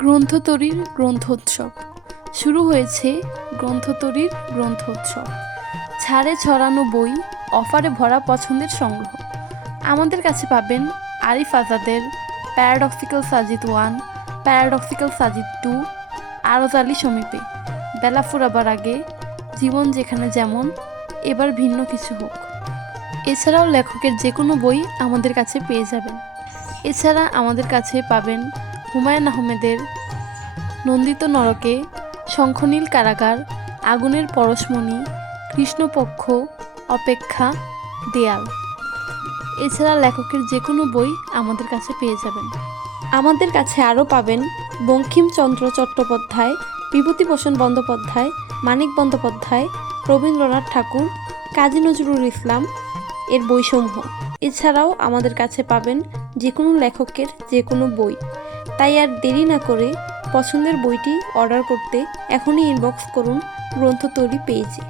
গ্রন্থতরীর গ্রন্থোৎসব শুরু হয়েছে। গ্রন্থতরীর গ্রন্থোৎসব ছাড়ে ছড়ানো বই, অফারে ভরা পছন্দের সংগ্রহ। আমাদের কাছে পাবেন আরিফ আজাদের প্যারাডক্সিক্যাল সাজিদ 1, প্যারাডক্সিক্যাল সাজিদ 2, আরজ আলী সমীপে, বেলা ফুরাবার আগে, জীবন যেখানে যেমন, এবার ভিন্ন কিছু হোক। এছাড়াও লেখকের যে কোনো বই আমাদের কাছে পেয়ে যাবেন। এছাড়া আমাদের কাছে পাবেন হুমায়ুন আহমেদের নন্দিত নরকে, শঙ্খনীল কারাগার, আগুনের পরশমণি, কৃষ্ণপক্ষ, অপেক্ষা, দেয়াল। এছাড়া লেখকের যে কোনো বই আমাদের কাছে পেয়ে যাবেন। আমাদের কাছে আরও পাবেন বঙ্কিমচন্দ্র চট্টোপাধ্যায়, বিভূতিভূষণ বন্দ্যোপাধ্যায়, মানিক বন্দ্যোপাধ্যায়, রবীন্দ্রনাথ ঠাকুর, কাজী নজরুল ইসলাম এর বইসমূহ। এছাড়াও আমাদের কাছে পাবেন যে কোনো লেখকের যে কোনো বই। তাই আর দেরি না করে পছন্দের বইটি অর্ডার করতে এখনই ইনবক্স করুন গ্রন্থতরী পেজে।